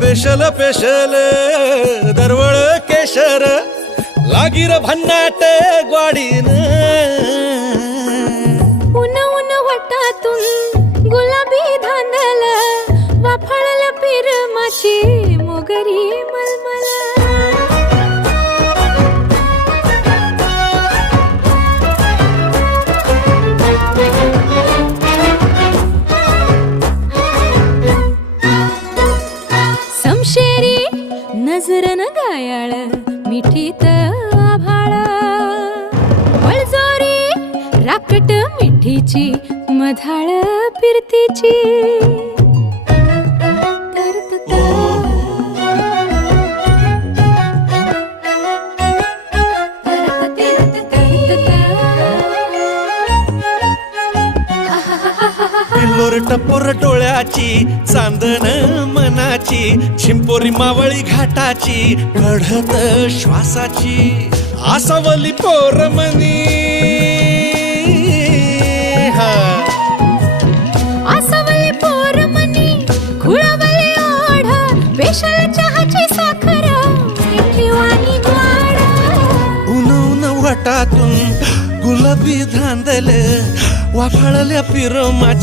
special special दरवळ केशर लागीर भन्नाट ग्वाडीन उन उन वटातून गुलाबी धांदल वाफाळल पिरमाची मोगरी मलमल समशेरी नजरन गायाळ मिठीत आभाळ वळजोरी राकट मिठीची मधाळ फिरतीची पिल्लोर टपोर डोळ्याची चांदण मनाची शिंपोरी मावळी घाटाची कढत श्वासाची आसावली पोरमनी आसावली पोरमनी खुळवली ओढ पेशल चहाची साखर मिठीवाणी गोड उन उन वटातून गुलाबी धांदल वाफाळल्या पिरमाची